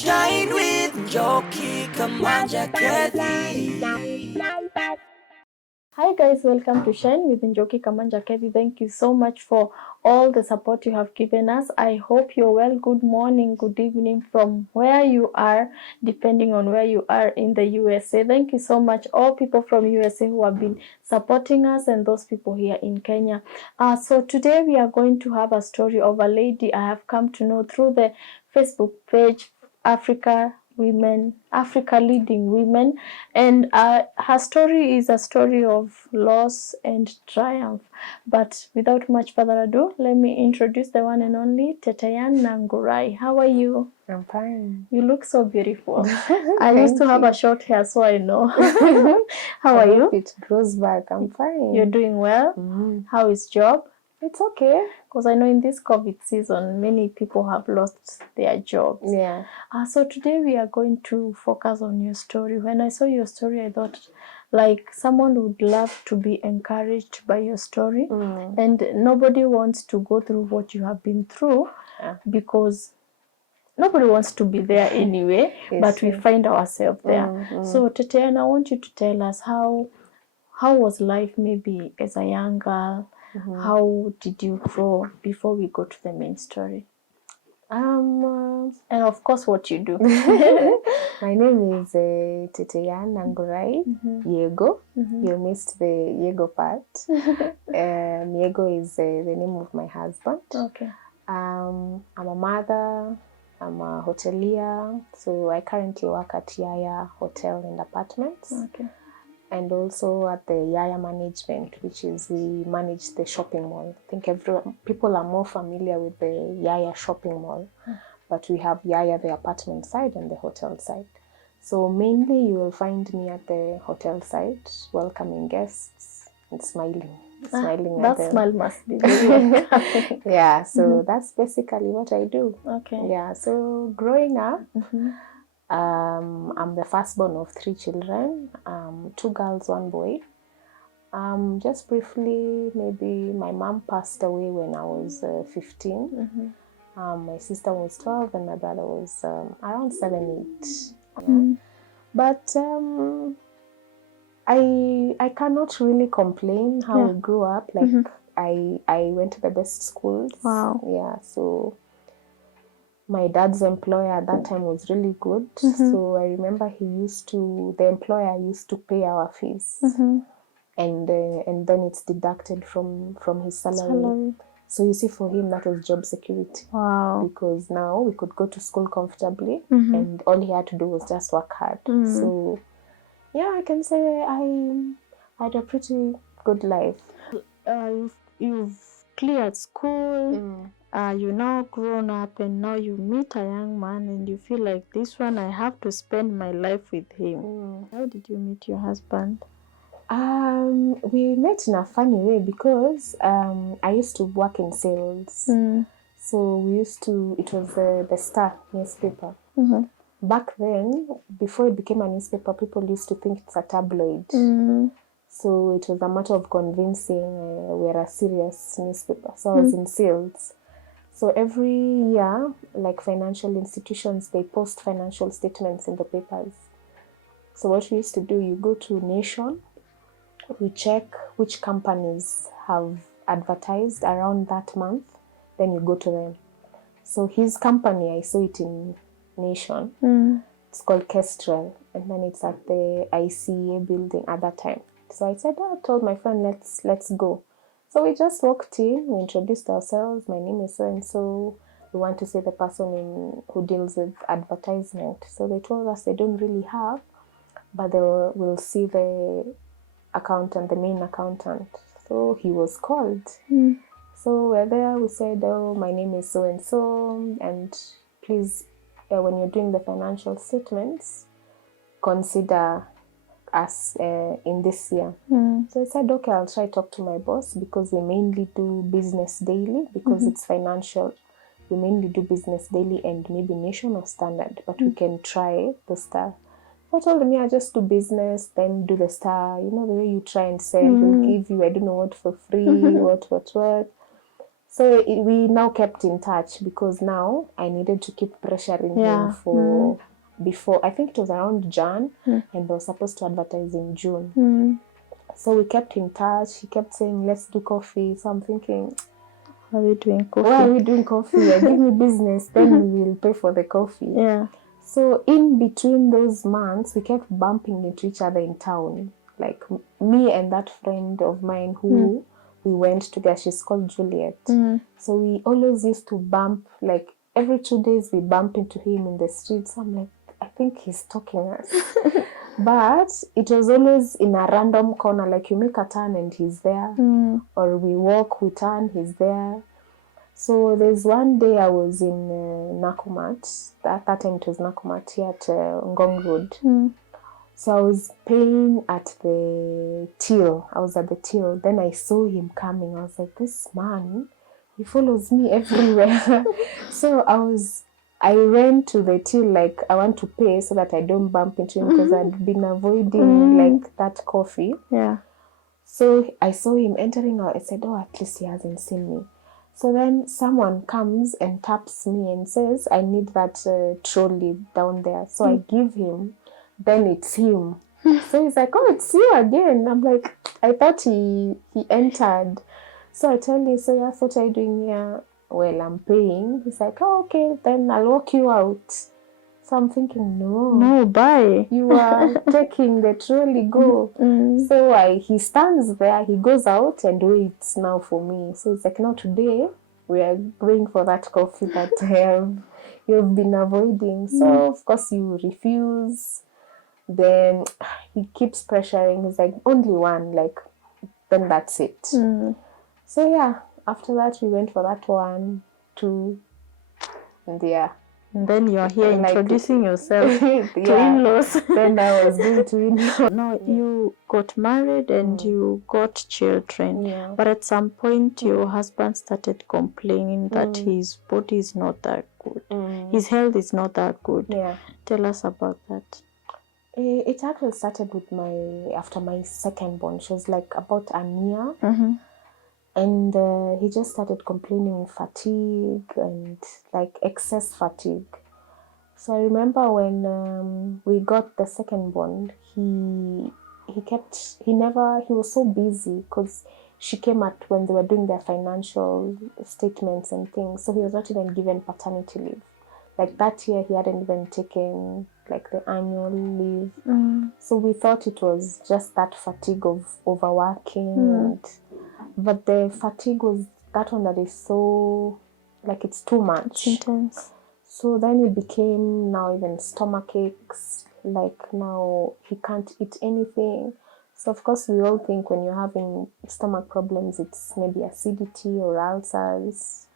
Shine with Njoki, KAMANJA, KETHI. Hi guys, welcome to Shine with Njoki, KAMANJA, KETHI. Thank you so much for all the support you have given us. I hope you're well. Good morning, good evening from where you are, depending on where you are in the USA. Thank you so much, all people from USA who have been supporting us and those people here in Kenya. So today we are going to have a story of a lady I have come to know through the Facebook page, Africa Leading Women, and her story is a story of loss and triumph. But without much further ado, let me introduce the one and only TETEYIAN NANGURAI. How are you? I'm fine. You look so beautiful. I used to have a short hair, so I know. How are you? It grows back. I'm fine. You're doing well? Mm-hmm. How is job? It's okay. Because I know in this COVID season, many people have lost their jobs. Yeah. So today we are going to focus on your story. When I saw your story, I thought like someone would love to be encouraged by your story. And nobody wants to go through what you have been through because nobody wants to be there anyway, but we find ourselves there. So TETEYIAN, I want you to tell us how was life maybe as a young girl? How did you grow before we go to the main story? And of course, what you do. My name is TETEYIAN NANGURAI Yego. You missed the Yego part. Yego is the name of my husband. Okay. I'm a mother. I'm a hotelier. So I currently work at Yaya Hotel and Apartments. Okay. And also at the Yaya Management, which is we manage the shopping mall. I think people are more familiar with the Yaya shopping mall, but we have Yaya the apartment side and the hotel side. So mainly you will find me at the hotel side, welcoming guests and smiling at that them. Smile must be very welcoming. Yeah, so that's basically what I do. Okay. Yeah, so growing up, I'm the firstborn of 3 children, 2 girls, 1 boy. Just briefly, maybe my mom passed away when I was 15. My sister was 12 and my brother was around 7, 8. Yeah. But I cannot really complain how I grew up. Like I went to the best schools. Wow. Yeah, so my dad's employer at that time was really good. So I remember the employer used to pay our fees. And then it's deducted from his salary. So you see, for him, that was job security. Wow. Because now we could go to school comfortably and all he had to do was just work hard. So yeah, I can say I had a pretty good life. You've cleared school. You're now grown up and now you meet a young man and you feel like this one, I have to spend my life with him. How did you meet your husband? We met in a funny way because I used to work in sales. So we used to, it was the Star newspaper. Back then, before it became a newspaper, people used to think it's a tabloid. So it was a matter of convincing we're a serious newspaper. So I was in sales. So every year, like financial institutions, they post financial statements in the papers. So what we used to do, you go to Nation, we check which companies have advertised around that month, then you go to them. So his company, I saw it in Nation. It's called Kestrel, and then it's at the ICA building at that time. So I said, I told my friend, let's go. So we just walked in, we introduced ourselves, my name is so-and-so, we want to see the person who deals with advertisement. So they told us they don't really have, but we'll see the accountant, the main accountant. So he was called. So we're there, we said, oh, my name is so-and-so, and please, when you're doing the financial statements, consider us in this year. So I said, okay, I'll try to talk to my boss because we mainly do business daily because it's financial. We mainly do business daily and maybe Nation or Standard, but we can try the Star. I told him, yeah, just do business, then do the Star. You know, the way you try and sell, we'll give you, I don't know what, for free, what. So we now kept in touch because now I needed to keep pressuring him for before, I think it was around Jan, and they were supposed to advertise in June. So we kept in touch. He kept saying, let's do coffee. So I'm thinking, are we doing coffee? Why are we doing coffee? Give me business, then we will pay for the coffee. Yeah. So in between those months, we kept bumping into each other in town. Like me and that friend of mine who we went together, she's called Juliet. So we always used to bump, like every 2 days we bump into him in the streets. I'm like, I think he's stalking us. But it was always in a random corner, like you make a turn and he's there. Or we walk, we turn, he's there. So there's one day I was in Nakumat. That time it was Nakumat here at Ngong Road. So I was paying at the till. I was at the till. Then I saw him coming. I was like, this man, he follows me everywhere. So I went to the till, like I want to pay so that I don't bump into him because I'd been avoiding like that coffee. Yeah. So I saw him entering out. I said, oh, at least he hasn't seen me. So then someone comes and taps me and says, I need that trolley down there. So I give him. Then it's him. So he's like, oh, it's you again. I'm like, I thought he entered. So I tell him, so yeah, what are you doing here? Well, I'm paying. He's like, oh, okay, then I'll walk you out. So I'm thinking, no, bye. You are taking the trolley, go. So he stands there, he goes out and waits now for me. So it's like, no, today we are going for that coffee that you've been avoiding. So of course you refuse. Then he keeps pressuring. He's like, only one, like, then that's it. So yeah, after that we went for that 1, 2, and yeah. And then you're here introducing yourself to in-laws. Then I was going to in-laws. Now you got married and you got children. Yeah. But at some point your husband started complaining that his body is not that good. His health is not that good. Yeah. Tell us about that. It actually started with after my second born. She was like about a year. And he just started complaining complaining fatigue and like excess fatigue. So I remember when we got the second born, he was so busy because she came at when they were doing their financial statements and things. So he was not even given paternity leave. Like that year, he hadn't even taken like the annual leave. So we thought it was just that fatigue of overworking. But the fatigue was that one that is so, like it's too much. Intense. So then it became now even stomach aches. Like now he can't eat anything. So of course we all think when you're having stomach problems, it's maybe acidity or ulcers.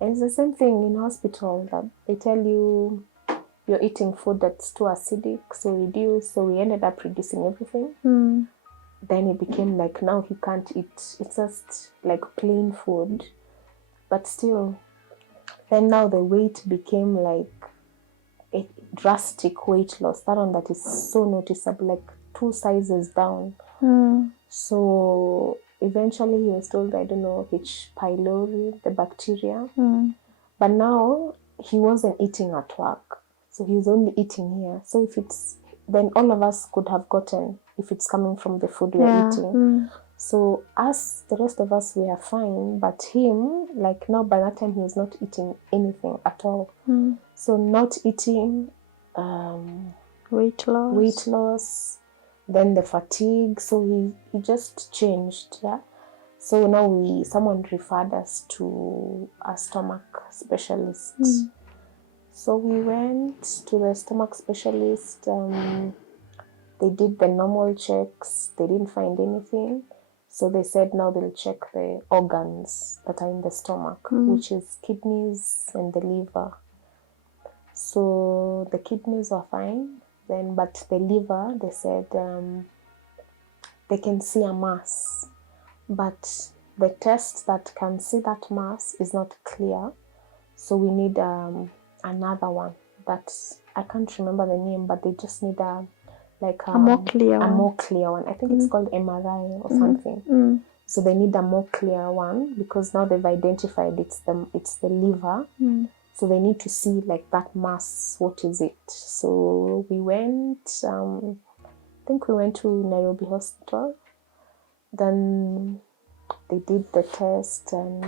And it's the same thing in hospital that they tell you you're eating food that's too acidic, so reduce. So we ended up reducing everything. Then it became like now he can't eat. It's just like plain food. But still, then now the weight became like a drastic weight loss. That one that is so noticeable, like 2 sizes down. So eventually he was told, I don't know, H. pylori, the bacteria. But now he wasn't eating at work. So he was only eating here. So then all of us could have gotten if it's coming from the food we're eating. So us, the rest of us, we are fine. But him, like now by that time, he was not eating anything at all. So not eating, weight loss, then the fatigue. So he just changed, yeah. So now someone referred us to a stomach specialist. So we went to the stomach specialist. They did the normal checks. They didn't find anything. So they said now they'll check the organs that are in the stomach, which is kidneys and the liver. So the kidneys are fine. But the liver, they said they can see a mass. But the test that can see that mass is not clear. So we need another one that I can't remember the name, but they just need a more clear one. I think it's called MRI or something. So they need a more clear one because now they've identified it's the liver. So they need to see like that mass, what is it? So we went, I think we went to Nairobi Hospital. Then they did the test and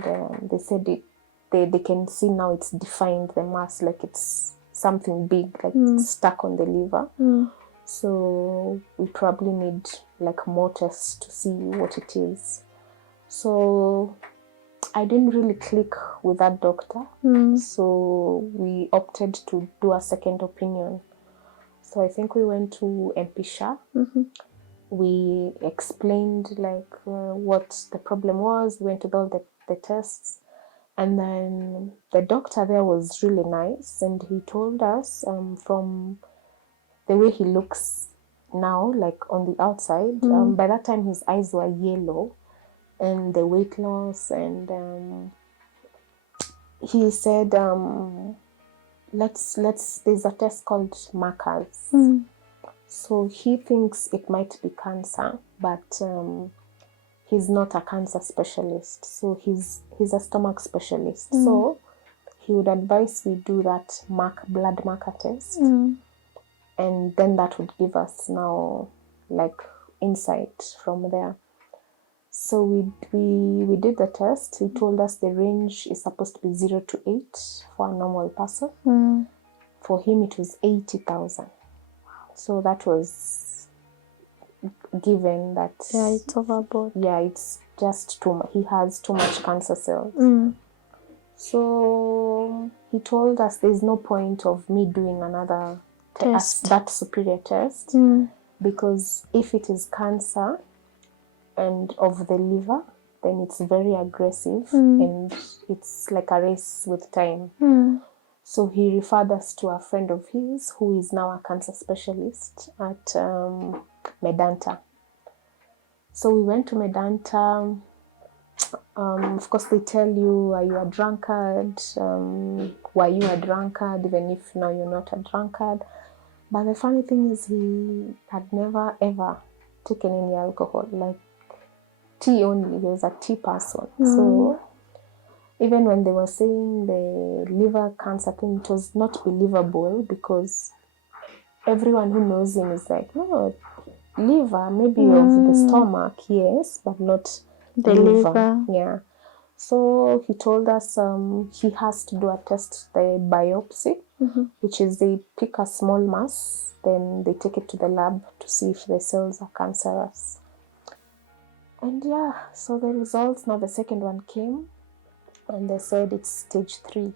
they said they can see now it's defined, the mass, like it's something big, like it's stuck on the liver. So we probably need like more tests to see what it is. So I didn't really click with that doctor. So we opted to do a second opinion. So I think we went to Mpisha. We explained like what the problem was. We went to all the tests. And then the doctor there was really nice. And he told us from the way he looks now, like on the outside, by that time his eyes were yellow, and the weight loss, and he said let's there's a test called markers. So he thinks it might be cancer, but he's not a cancer specialist, so he's a stomach specialist. So he would advise we do that blood marker test, and then that would give us now like insight from there. So we did the test. He told us the range is supposed to be 0 to 8 for a normal person. For him it was 80,000. So that was given that it's overboard. It's just too much. He has too much cancer cells. So he told us there's no point of me doing another test, that superior test, because if it is cancer and of the liver, then it's very aggressive and it's like a race with time. So he referred us to a friend of his who is now a cancer specialist at Medanta. So we went to Medanta. Of course, they tell you, are you a drunkard? Were you a drunkard, even if now you're not a drunkard? But the funny thing is he had never, ever taken any alcohol, like tea only. He was a tea person. So even when they were saying the liver cancer thing, it was not believable because everyone who knows him is like, no, liver, maybe of the stomach, yes, but not the liver. liver. Yeah. So he told us he has to do a test, the biopsy, which is they pick a small mass, then they take it to the lab to see if the cells are cancerous. And yeah, so the results, now the second one came, and they said it's stage 3. I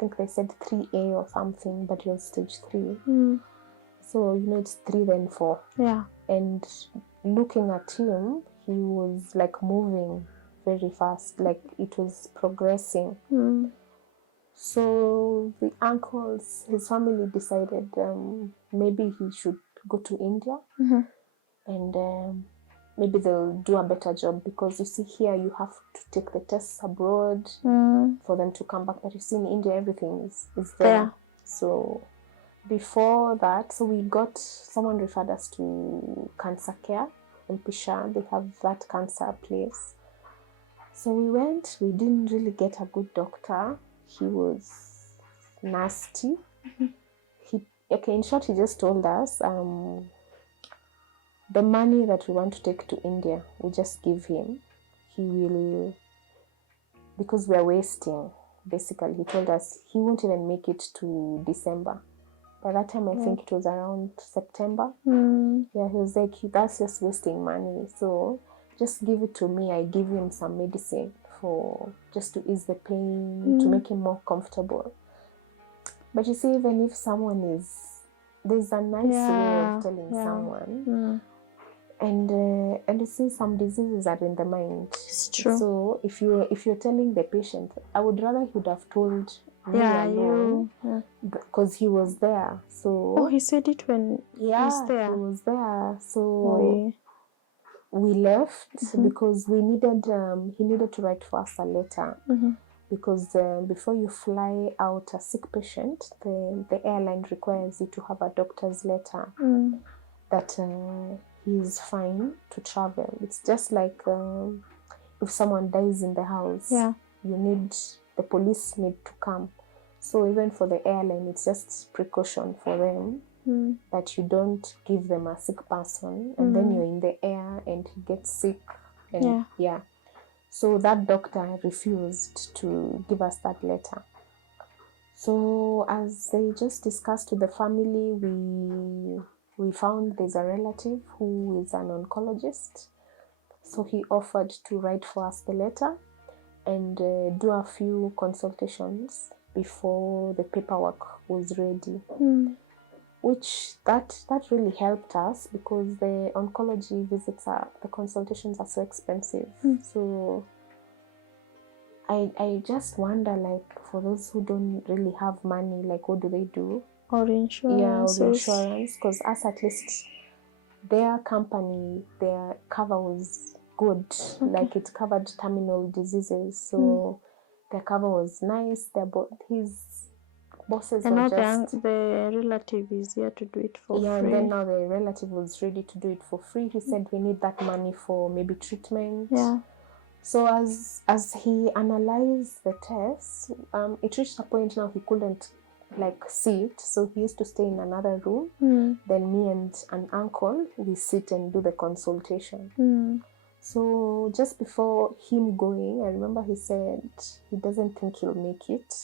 think they said 3A or something, but it was stage 3. So, it's 3 then 4. Yeah. And looking at him, he was like moving very fast, like it was progressing. So the uncles, his family decided maybe he should go to India and maybe they'll do a better job, because you see here you have to take the tests abroad for them to come back. But you see in India everything is there. Yeah. So before that, so someone referred us to cancer care in Pisha. They have that cancer place. So we went. We didn't really get a good doctor. He was nasty. In short, he just told us the money that we want to take to India, we just give him. He will, because we are wasting, basically. He told us he won't even make it to December. By that time, I think it was around September. Yeah, he was like, that's just wasting money. So just give it to me. I give him some medicine just to ease the pain, to make him more comfortable. But you see, even if someone there's a nice way of telling someone. And you see, some diseases are in the mind. It's true. So if you're telling the patient, I would rather he would have told me alone, because he was there. So he said it when he was there. He was there. So we left because we needed he needed to write for us a letter, because before you fly out a sick patient, the airline requires you to have a doctor's letter that he is fine to travel. It's just like if someone dies in the house, the police need to come. So even for the airline, it's just precaution for them that you don't give them a sick person, and then you're in the air and he gets sick. And so that doctor refused to give us that letter. So as they just discussed with the family, we found there's a relative who is an oncologist. So he offered to write for us the letter and do a few consultations before the paperwork was ready. Which that really helped us, because the oncology visits the consultations are so expensive. So I just wonder, like, for those who don't really have money, like, what do they do? Or insurance. Yeah, or insurance, because us, at least their company, their cover was good. Like, it covered terminal diseases, so their cover was nice. His bosses and were now just... the relative is here to do it for free. Yeah, and then now the relative was ready to do it for free. He said we need that money for maybe treatment. Yeah. So as he analyzed the test, it reached a point now he couldn't, like, sit. So he used to stay in another room. Then me and an uncle, we sit and do the consultation. So just before him going, I remember he said he doesn't think he'll make it.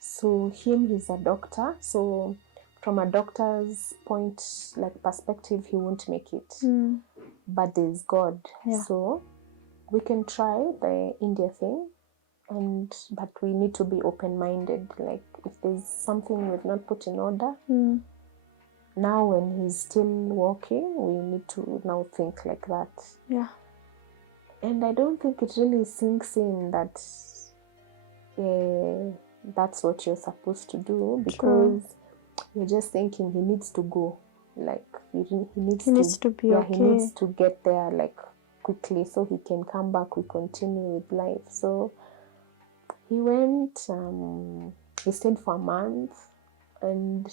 So he's a doctor. So from a doctor's point, like, perspective, he won't make it. But there's God. Yeah. So we can try the India thing, but we need to be open-minded. Like, if there's something we've not put in order, now when he's still walking, we need to now think like that. Yeah. And I don't think it really sinks in that that's what you're supposed to do, because you're just thinking he needs to go. Like, he needs to be okay. He needs to get there, like, quickly, so he can come back, we continue with life. So he went, he stayed for a month, and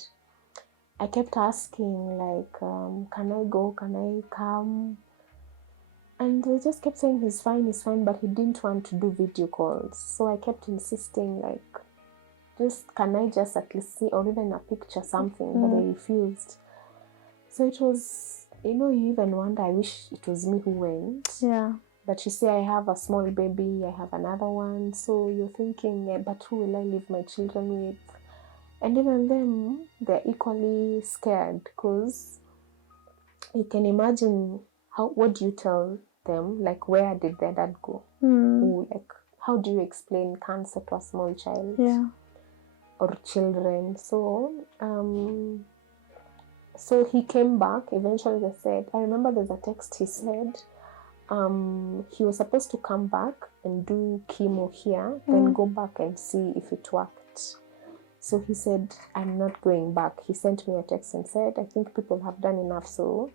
I kept asking, like, can I go, can I come? And they just kept saying he's fine, but he didn't want to do video calls. So I kept insisting, like, can I just at least see, or even a picture, something, but they refused. So it was, you even wonder, I wish it was me who went. Yeah. But you say, I have a small baby, I have another one. So you're thinking, but who will I leave my children with? And even them, they're equally scared, because you can imagine, what do you tell them? Like, where did their dad go? Like, how do you explain cancer to a small child? Yeah. Or children? So, so he came back. Eventually they said, I remember there's a text he said, he was supposed to come back and do chemo here, then go back and see if it worked. So he said, I'm not going back. He sent me a text and said, I think people have done enough. So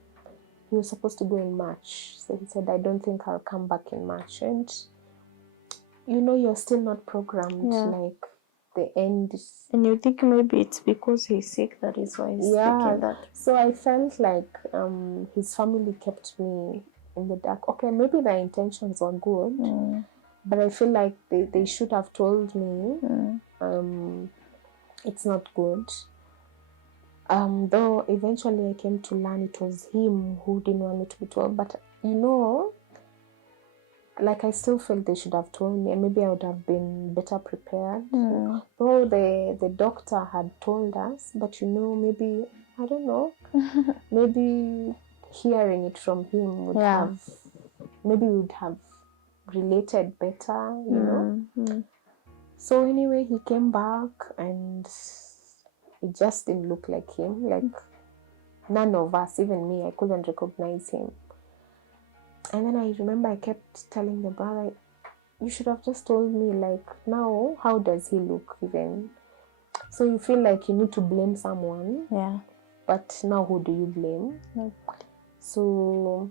he was supposed to go in March. So he said, I don't think I'll come back in March. And you're still not programmed. Like, the end is... And you think maybe it's because he's sick, that is why he's thinking that. So I felt like his family kept me in the dark. Okay, maybe their intentions were good, but I feel like they should have told me it's not good. Though eventually I came to learn it was him who didn't want me to be told. But like, I still feel they should have told me, and maybe I would have been better prepared. Though the doctor had told us, but maybe, I don't know, maybe hearing it from him would have, maybe we would have related better, So anyway, he came back, and it just didn't look like him. Like, none of us, even me, I couldn't recognize him. And then I remember I kept telling the brother, you should have just told me, like, now, how does he look even? So you feel like you need to blame someone. Yeah. But now who do you blame? So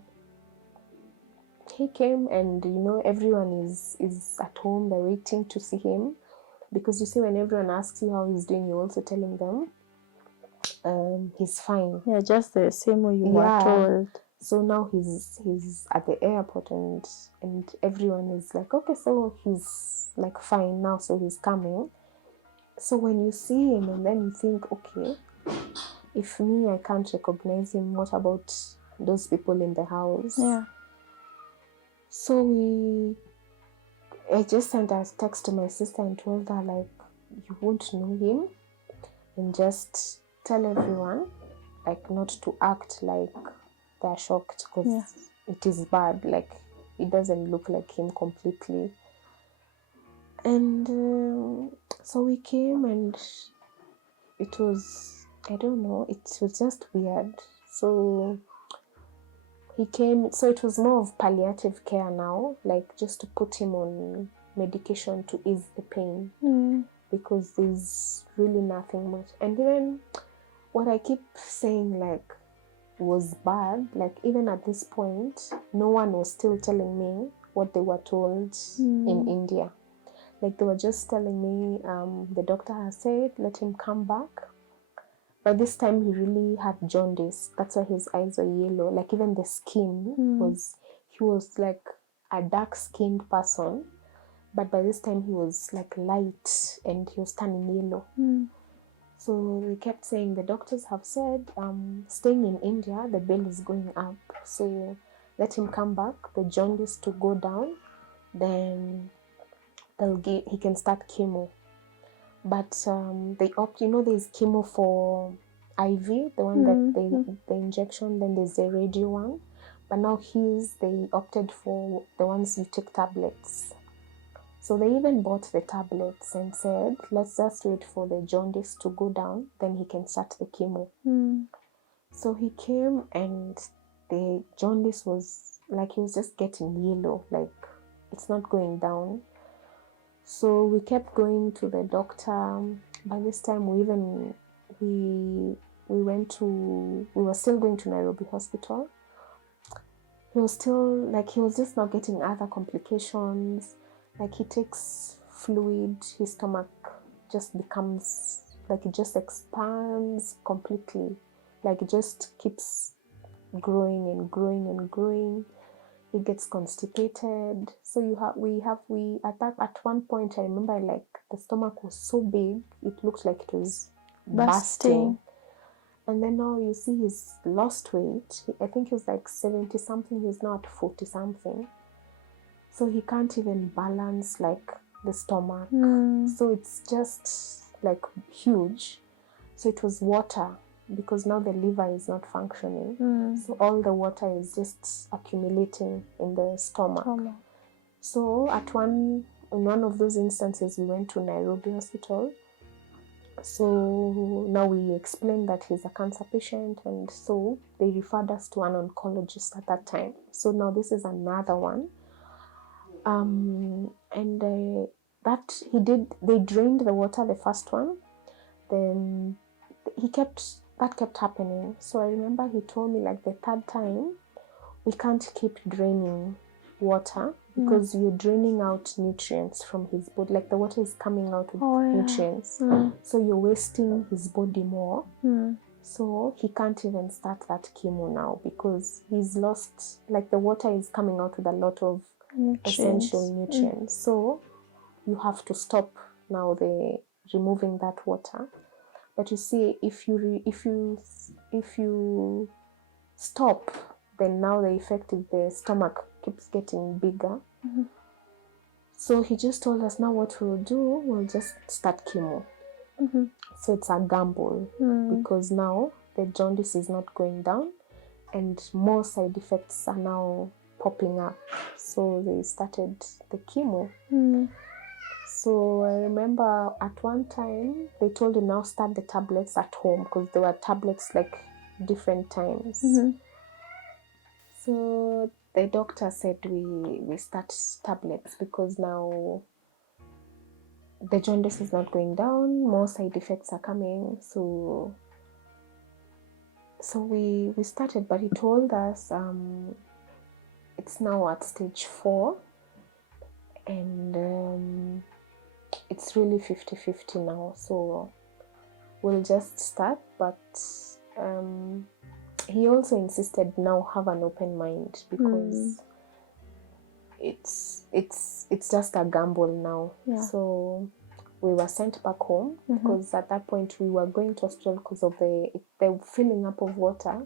he came, and, everyone is at home. They're waiting to see him. Because you see, when everyone asks you how he's doing, you're also telling them he's fine. Yeah, just the same way you were told. So now he's at the airport, and everyone is like, okay, so he's like fine now, so he's coming. So when you see him and then you think, okay, if me, I can't recognize him, what about those people in the house? Yeah. So I just sent a text to my sister and told her, like, you won't know him, and just tell everyone, like, not to act like they're shocked, because it is bad. Like, it doesn't look like him completely. And so we came, and it was, I don't know, it was just weird. So he came, so it was more of palliative care now, like just to put him on medication to ease the pain, because there's really nothing much. And even what I keep saying, like, was bad, like, even at this point, no one was still telling me what they were told in India. Like, they were just telling me, the doctor has said, let him come back. But this time he really had jaundice. That's why his eyes were yellow. Like, even the skin he was like a dark-skinned person. But by this time he was like light, and he was turning yellow. So we kept saying, the doctors have said, staying in India, the bill is going up. So let him come back, the jaundice to go down, then he can start chemo. But they opt, there's chemo for IV, the one that the injection, then there's the radio one. But now they opted for the ones you take tablets. So they even bought the tablets and said, let's just wait for the jaundice to go down, then he can start the chemo. So he came, and the jaundice was like, he was just getting yellow, like it's not going down. So we kept going to the doctor. By this time, we were still going to Nairobi Hospital. He was just not getting other complications. Like, he takes fluid, his stomach just becomes, like, it just expands completely. Like, it just keeps growing and growing and growing. He gets constipated. So at one point, I remember, like, the stomach was so big, it looked like it was bursting. And then now you see he's lost weight. I think he was like 70 something. He's now at 40 something. So he can't even balance, like, the stomach. So it's just like huge. So it was water, because now the liver is not functioning. So all the water is just accumulating in the stomach. So in one of those instances, we went to Nairobi Hospital. So now we explained that he's a cancer patient, and so they referred us to an oncologist at that time. So now this is another one. They drained the water, the first one. Then that kept happening. So I remember he told me, like, the third time, we can't keep draining water, because you're draining out nutrients from his body. Like, the water is coming out with nutrients. So you're wasting his body more. So he can't even start that chemo now, because he's lost, like, the water is coming out with a lot of essential nutrients. So you have to stop now removing that water. But you see, if you stop, then now the effect is the stomach keeps getting bigger. So he just told us, now what we'll do, we'll just start chemo. So it's a gamble, because now the jaundice is not going down, and more side effects are now popping up. So they started the chemo. So I remember at one time they told him, now start the tablets at home, because there were tablets like different times. So the doctor said we start tablets, because now the jaundice is not going down, more side effects are coming. So we started, but he told us it's now at stage 4, and it's really 50-50 now. So we'll just start, but he also insisted now have an open mind, because it's just a gamble now. Yeah. So we were sent back home, because at that point we were going to hospital because of the filling up of water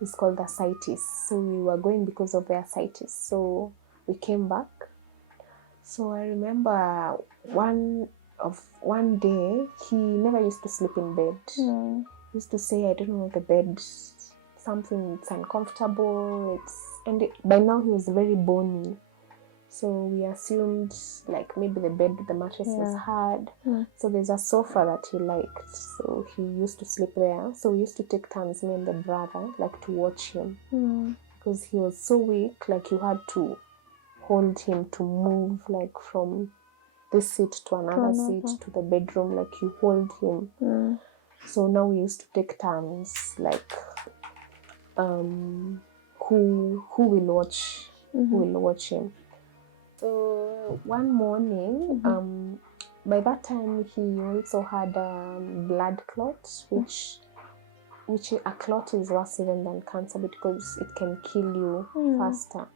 is called ascites. So we were going because of the ascites. So we came back. So I remember one day he never used to sleep in bed. He used to say, I don't know, the bed, something, it's uncomfortable. By now he was very bony. So we assumed like maybe the mattress was hard. So there's a sofa that he liked. So he used to sleep there. So we used to take turns, me and the brother, like to watch him. Because he was so weak, like you had to hold him to move, like from this seat to another seat to the bedroom, like you hold him. So now we used to take turns, like who will watch him. So one morning, by that time he also had a blood clot, which a clot is worse even than cancer, because it can kill you faster.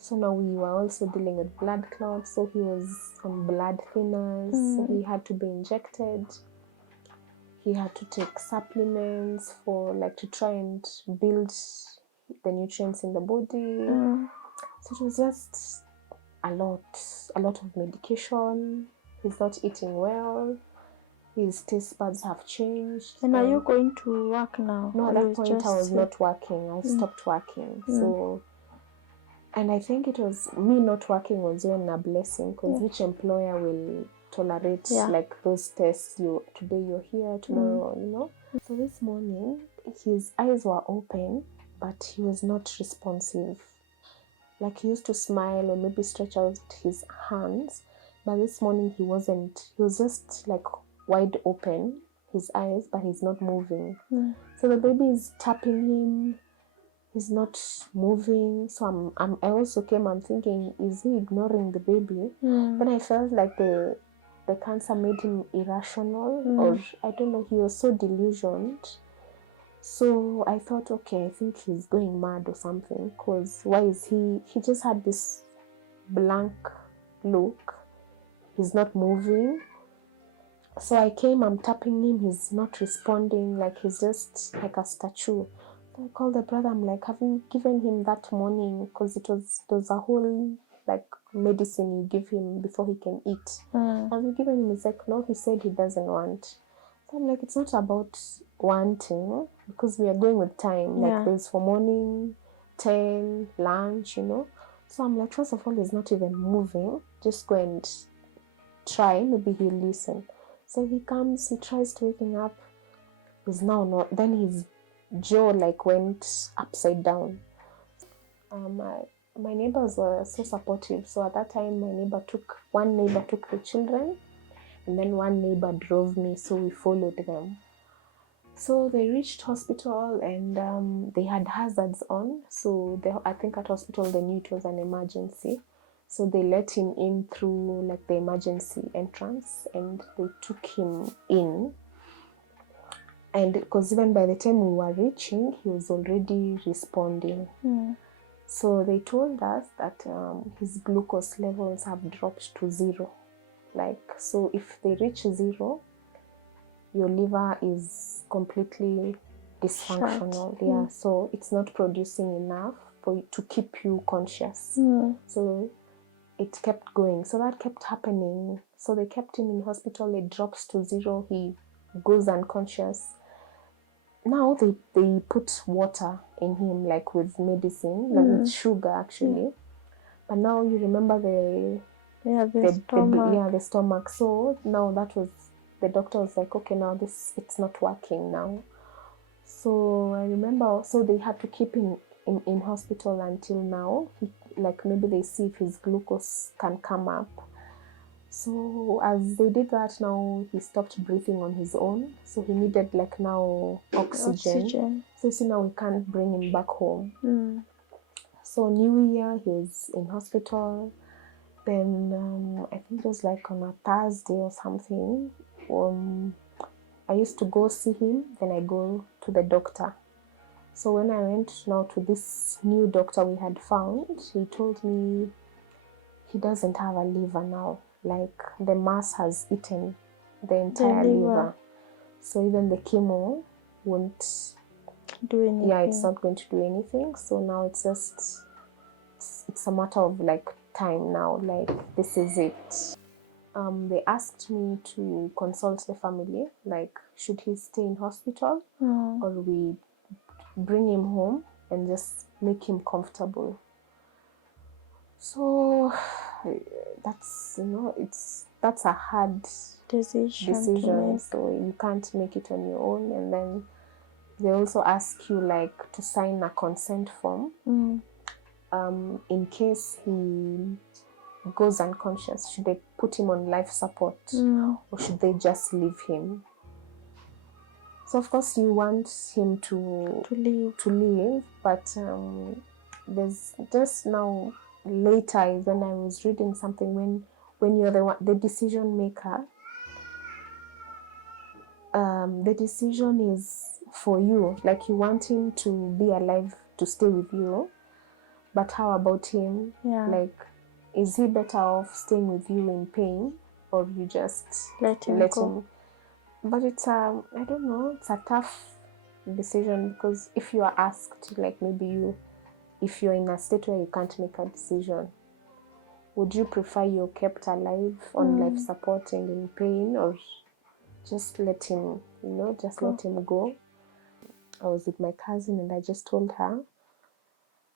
So now we were also dealing with blood clots. So he was on blood thinners. So he had to be injected. He had to take supplements for like to try and build the nutrients in the body. So it was just a lot of medication. He's not eating well. His taste buds have changed. And are you going to work now? No, at that point I was not working. I stopped working. So, and I think it was me not working was even a blessing, because which employer will tolerate like those tests? Today you're here, tomorrow, you know. So this morning his eyes were open, but he was not responsive. Like he used to smile or maybe stretch out his hands, but this morning he wasn't. He was just like wide open, his eyes, but he's not moving. So the baby is tapping him. He's not moving. So I also I'm thinking, is he ignoring the baby? Then I felt like the cancer made him irrational, or I don't know, he was so delusioned. So I thought, okay, I think he's going mad or something, because why is he just had this blank look. He's not moving. So I came, I'm tapping him, he's not responding, like he's just like a statue. So I called the brother, I'm like, have you given him that morning? Because it was a whole like medicine you give him before he can eat. Have you given him? He's like, no, he said he doesn't want. So I'm like, it's not about wanting, because we are going with time. Like there's for morning, 10, lunch, you know. So I'm like, first of all, he's not even moving. Just go and try, maybe he'll listen. So he comes, he tries to waking up. He's now not. Then his jaw like went upside down. My neighbors were so supportive. So at that time, one neighbor took the children, and then one neighbor drove me. So we followed them. So they reached hospital, and they had hazards on. So I think at hospital they knew it was an emergency. So they let him in through like the emergency entrance, and they took him in. And because even by the time we were reaching, he was already responding. So they told us that his glucose levels have dropped to 0. Like, so if they reach 0, your liver is completely dysfunctional. So it's not producing enough to keep you conscious. So it kept going. So that kept happening. So they kept him in hospital. It drops to 0. He goes unconscious. Now they put water in him, like with medicine, like with sugar actually. But now you remember the stomach. So now the doctor was like, okay, now it's not working now. So I remember, so they had to keep him in hospital until now. Like maybe they see if his glucose can come up. So as they did that, now he stopped breathing on his own. So he needed like now oxygen. So see, now we can't bring him back home. So New Year, he was in hospital. Then I think it was like on a Thursday or something. I used to go see him, then I go to the doctor. So when I went now to this new doctor we had found, he told me he doesn't have a liver now. Like the mass has eaten the entire liver. So even the chemo won't do anything. Yeah, it's not going to do anything. So now it's just, it's a matter of like time now. Like this is it. They asked me to consult the family. Like, should he stay in hospital or we bring him home and just make him comfortable? So that's that's a hard decision. So you can't make it on your own. And then they also ask you like to sign a consent form in case he goes unconscious. Should they put him on life support or should they just leave him? So of course you want him to leave, but there's just now later is when I was reading something, when you're the decision maker, the decision is for you. Like you want him to be alive to stay with you, but how about him? Like, is he better off staying with you in pain, or you just let him go? But it's I don't know, it's a tough decision, because if you are asked, like maybe if you're in a state where you can't make a decision, would you prefer you're kept alive on life support and in pain, or just let him, let him go? I was with my cousin and I just told her,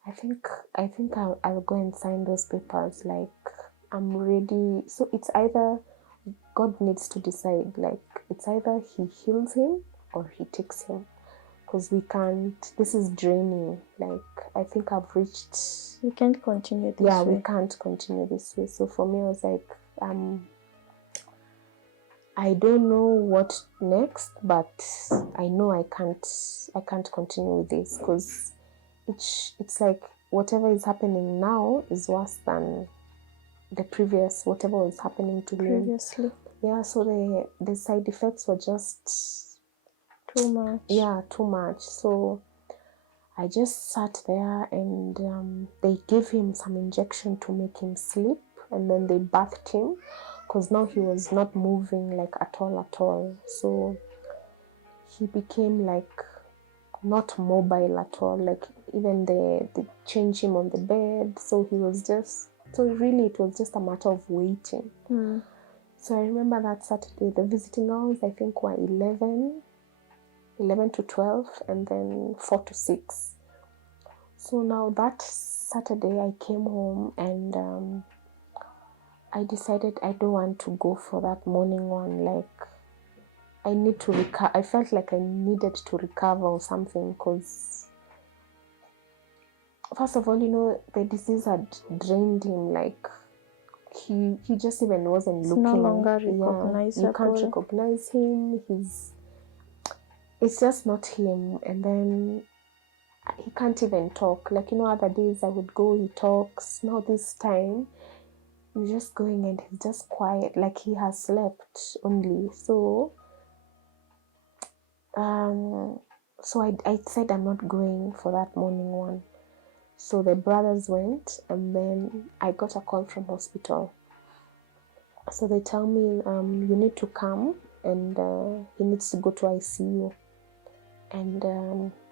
I think I'll go and sign those papers. Like, I'm ready. So it's either God needs to decide. Like, it's either he heals him or he takes him. Because we can't, this is draining. Like, I think I've reached... We can't continue this way. Yeah, we can't continue this way. So for me, I was like, I don't know what next, but I know I can't continue with this, because it's like whatever is happening now is worse than the previous, whatever was happening to me previously. Yeah, so the side effects were just too much. Yeah, too much. So I just sat there and they gave him some injection to make him sleep, and then they bathed him, because now he was not moving like at all. So he became like not mobile at all. Like even they changed him on the bed. So he was just, so really it was just a matter of waiting. So I remember that Saturday, the visiting hours I think were 11 to 12, and then 4 to 6. So now that Saturday I came home and I decided I don't want to go for that morning one. Like, I need to recover. I felt like I needed to recover or something, because first of all, the disease had drained him. Like, he just even wasn't looking. No longer recognizable. Yeah, you can't recognize him. It's just not him. And then he can't even talk. Like, other days I would go, he talks. Now this time, he's just going and he's just quiet, like he has slept only. So I said I'm not going for that morning one. So the brothers went, and then I got a call from hospital. So they tell me, you need to come, and he needs to go to ICU, and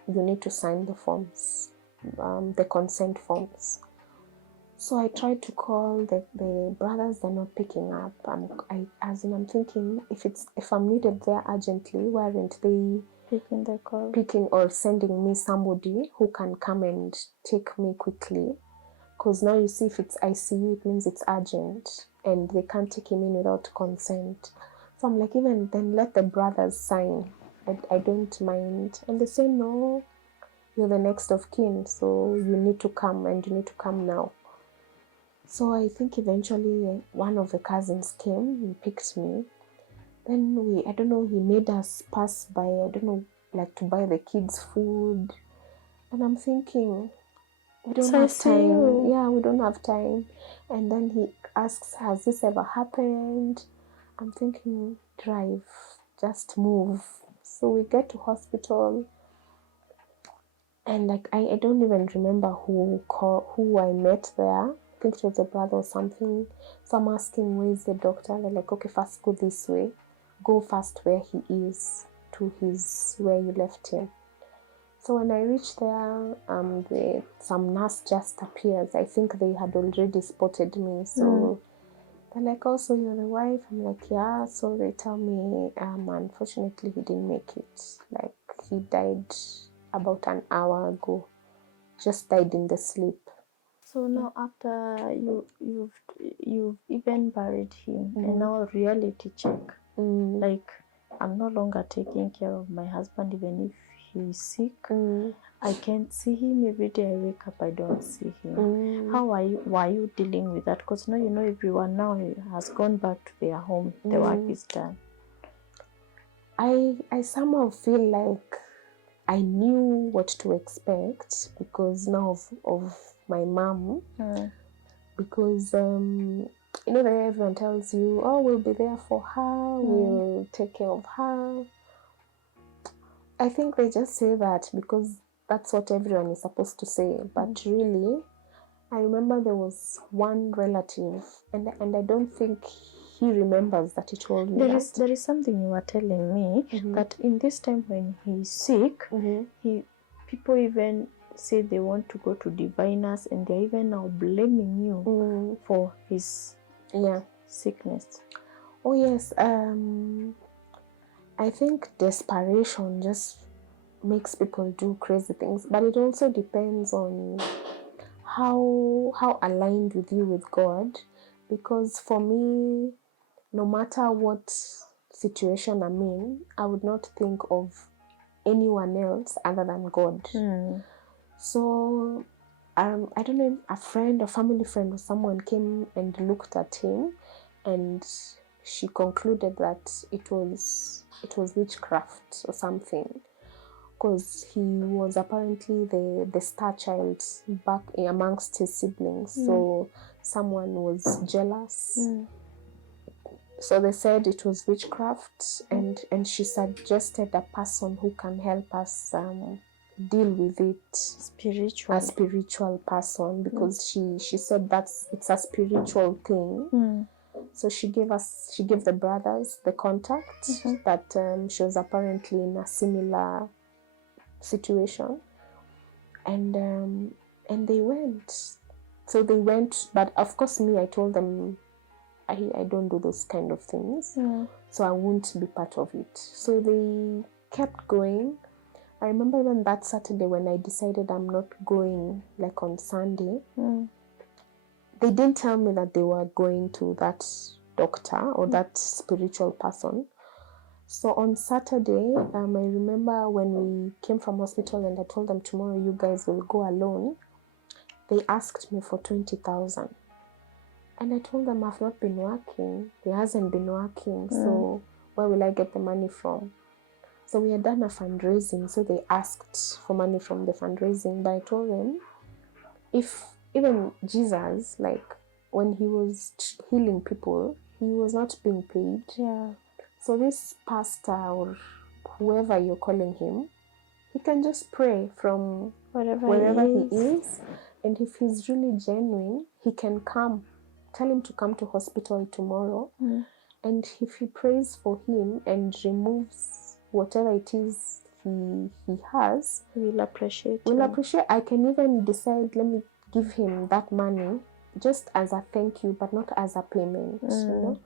you need to sign the forms, the consent forms. So I tried to call the brothers, they're not picking up. I'm thinking, if I'm needed there urgently, why aren't they picking or sending me somebody who can come and take me quickly? Because now you see, if it's ICU, it means it's urgent, and they can't take him in without consent. So I'm like, even then let the brothers sign. I don't mind. And they say, no, you're the next of kin, so you need to come, and you need to come now. So I think eventually one of the cousins came and picked me. Then I don't know, he made us pass by, I don't know, like to buy the kids food. And I'm thinking, we don't have time. Yeah, we don't have time. And then he asks, has this ever happened? I'm thinking, drive, just move. So we get to hospital. And like I don't even remember who I met there. I think it was a brother or something. So I'm asking, where is the doctor? And they're like, okay, first go this way. Go first where he is, to his where you left him. So when I reached there, some nurse just appears. I think they had already spotted me. So they're like, oh, so you're the wife? I'm like, yeah. So they tell me, unfortunately, he didn't make it. Like, he died about an hour ago. Just died in the sleep. So now after you've even buried him, and now reality check. Like, I'm no longer taking care of my husband even if he's sick. I can't see him every day. I wake up, I don't see him. How are you? Why are you dealing with that? Because now everyone now has gone back to their home. The work is done. I somehow feel like I knew what to expect because now of my mom. Because that everyone tells you, oh, we'll be there for her, we'll take care of her. I think they just say that because that's what everyone is supposed to say. But really, I remember there was one relative, and I don't think he remembers that he told me there is something you were telling me, that in this time when he's sick, people even say they want to go to diviners, and they're even now blaming you for his sickness. Oh yes, I think desperation just makes people do crazy things, but it also depends on how aligned with you with God. Because for me, no matter what situation I'm in, I would not think of anyone else other than God. So I don't know if a friend, a family friend or someone came and looked at him, and she concluded that it was witchcraft or something, because he was apparently the star child back amongst his siblings. So someone was jealous. So they said it was witchcraft, and she suggested a person who can help us deal with it, a spiritual person, because she said it's a spiritual thing. So she gave the brothers the contact that she was apparently in a similar situation, and they went. So they went, but of course me, I told them I don't do those kind of things, so I won't be part of it. So they kept going. I remember even that Saturday when I decided I'm not going, like on Sunday, they didn't tell me that they were going to that doctor or that spiritual person. So on Saturday, I remember when we came from hospital and I told them, tomorrow you guys will go alone, they asked me for 20,000. And I told them I've not been working. He hasn't been working. So where will I get the money from? So we had done a fundraising. So they asked for money from the fundraising. But I told them, if even Jesus, like when he was healing people, he was not being paid. So this pastor or whoever you're calling him, he can just pray from wherever he is. And if he's really genuine, he can come. Tell him to come to hospital tomorrow. And if he prays for him and removes whatever it is he has, We'll appreciate. I can even decide, let me give him that money just as a thank you, but not as a payment, you know.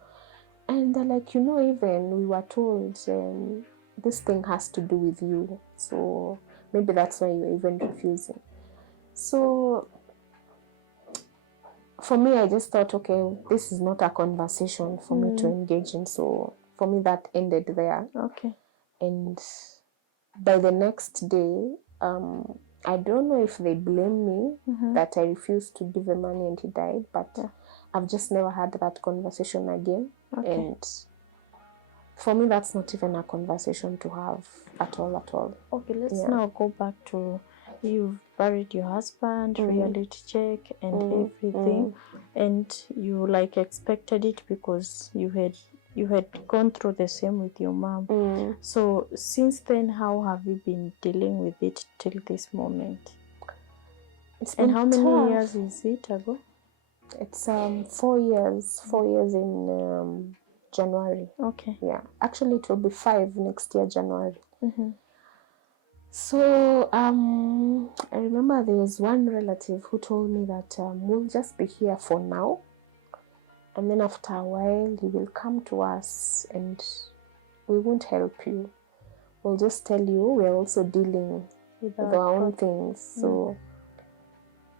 And they're like, even we were told this thing has to do with you, so maybe that's why you're even refusing. So for me, I just thought, okay, this is not a conversation for me to engage in. So for me, that ended there. Okay. And by the next day, I don't know if they blame me that I refused to give the money and he died, but I've just never had that conversation again. Okay. And for me, that's not even a conversation to have at all. Okay, let's now go back to, you've buried your husband, reality check and everything, and you like expected it because you had you had gone through the same with your mom. So since then, how have you been dealing with it till this moment? It's And been how many tough. years is it ago? It's 4 years. 4 years in January. Okay. Yeah, actually it will be 5 next year, January. So I remember there was one relative who told me that we'll just be here for now, and then after a while you will come to us and we won't help you. We'll just tell you we're also dealing with our own things. So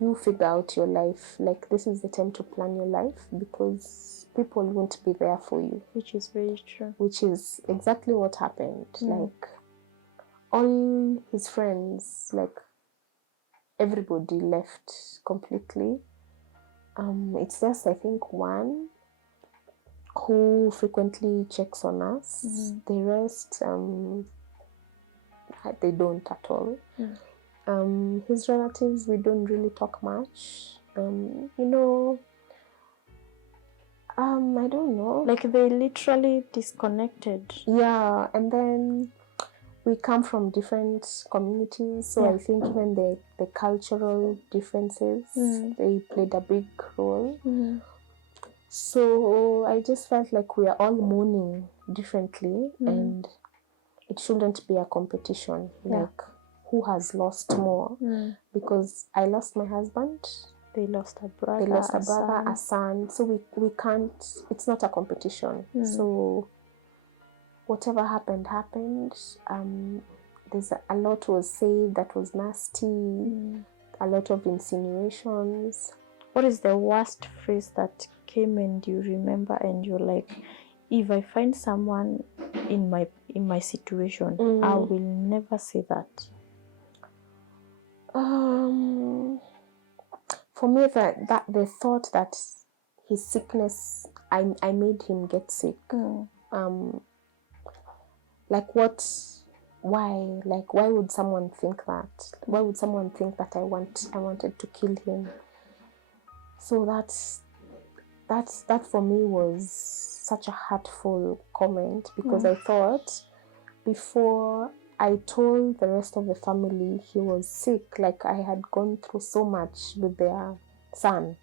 you figure out your life. Like, this is the time to plan your life, because people won't be there for you. Which is very true. Which is exactly what happened. Like, all his friends, like, everybody left completely. It's just, I think, one who frequently checks on us. The rest, they don't at all. His relatives, we don't really talk much. You know, I don't know. Like, they literally disconnected. Yeah, and then we come from different communities, so I think even the cultural differences, they played a big role. So I just felt like we are all mourning differently, and it shouldn't be a competition, like who has lost more. Because I lost my husband, they lost a brother, a son. So we can't, it's not a competition. So whatever happened. There's a lot was said that was nasty, a lot of insinuations. What is the worst phrase that came and you remember and you're like, if I find someone in my situation, I will never say that? For me, that the thought that his sickness, I made him get sick. Like, what? Why? Like, why would someone think that? Why would someone think that I wanted to kill him? So that for me was such a hurtful comment, because I thought, before I told the rest of the family he was sick, like, I had gone through so much with their son.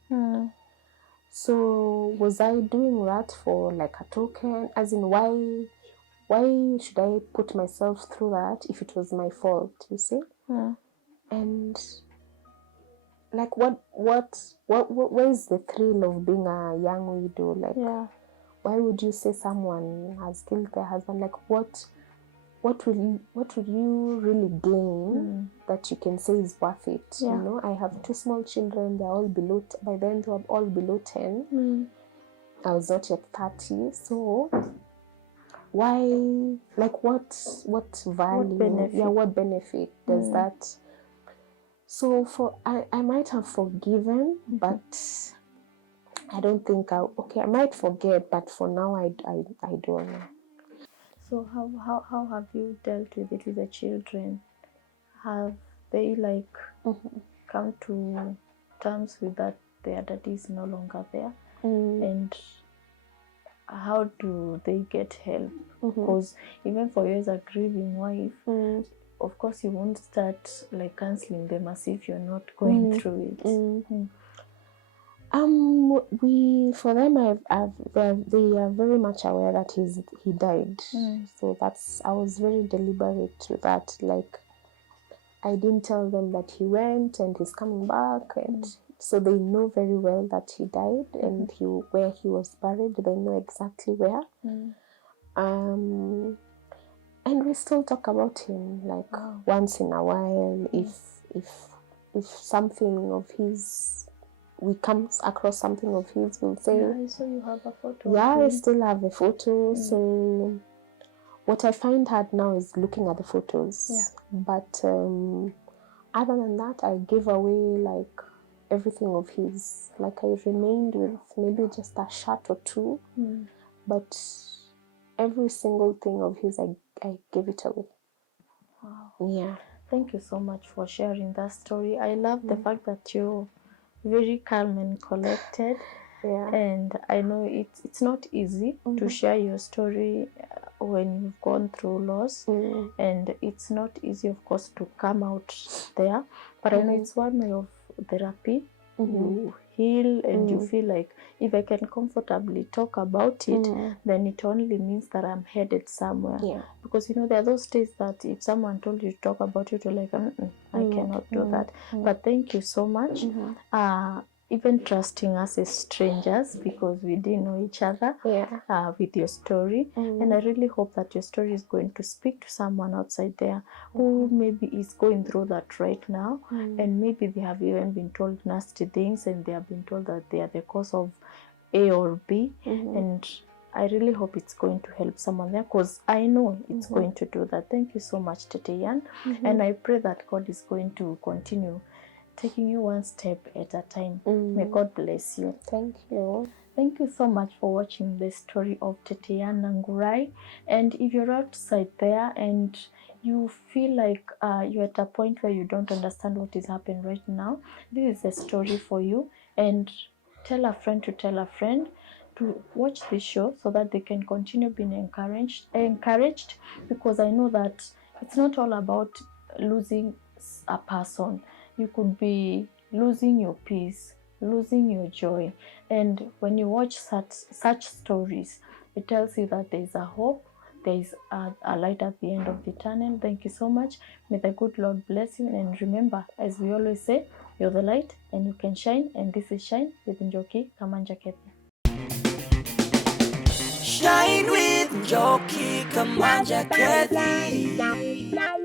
So was I doing that for like a token? As in, why should I put myself through that if it was my fault, you see? And like, where's the thrill of being a young widow? Like, why would you say someone has killed their husband? Like, what would you really gain that you can say is worth it? You know, I have 2 small children. They're all below, by then they were all below 10. I was not yet 30. So why, like, what value? What benefit does that? So I might have forgiven, but I don't think I might forget, but for now I don't know. So how have you dealt with it with the children? Have they like come to terms with that their daddy is no longer there? And how do they get help? Because even for you as a grieving wife, of course you won't start like counseling them as if you're not going through it. For them, they are very much aware that he died. So I was very deliberate with that. Like, I didn't tell them that he went and he's coming back, and so they know very well that he died, and where he was buried. They know exactly where. And we still talk about him, like, once in a while. If something of his, we come across something of his, we'll say, so you have a photo? I still have a photo. So what I find hard now is looking at the photos. But other than that, I gave away like everything of his. Like, I remained with maybe just a shirt or 2, but every single thing of his, I gave it away. Wow. Yeah. Thank you so much for sharing that story. I love the fact that you're very calm and collected. Yeah. And I know it's not easy to share your story when you've gone through loss, and it's not easy, of course, to come out there. But I know it's one way of therapy. You heal, and you feel like if I can comfortably talk about it, then it only means that I'm headed somewhere. Yeah. Because there are those days that if someone told you to talk about it, you're like, I cannot do that. But thank you so much. Even trusting us as strangers, because we didn't know each other, with your story. And I really hope that your story is going to speak to someone outside there who maybe is going through that right now. And maybe they have even been told nasty things, and they have been told that they are the cause of A or B. And I really hope it's going to help someone there, because I know it's going to do that. Thank you so much, TETEYIAN. And I pray that God is going to continue taking you one step at a time. May God bless you. Thank you. Thank you so much for watching the story of TETEYIAN NANGURAI. And if you're outside there and you feel like you're at a point where you don't understand what is happening right now, this is a story for you. And tell a friend to tell a friend to watch this show so that they can continue being encouraged, because I know that it's not all about losing a person. You could be losing your peace, losing your joy. And when you watch such stories, it tells you that there is a hope, there is a light at the end of the tunnel. Thank you so much. May the good Lord bless you. And remember, as we always say, you're the light and you can shine. And this is Shine with Njoki, KAMANJA, KETHI. Shine with Njoki, KAMANJA, KETHI.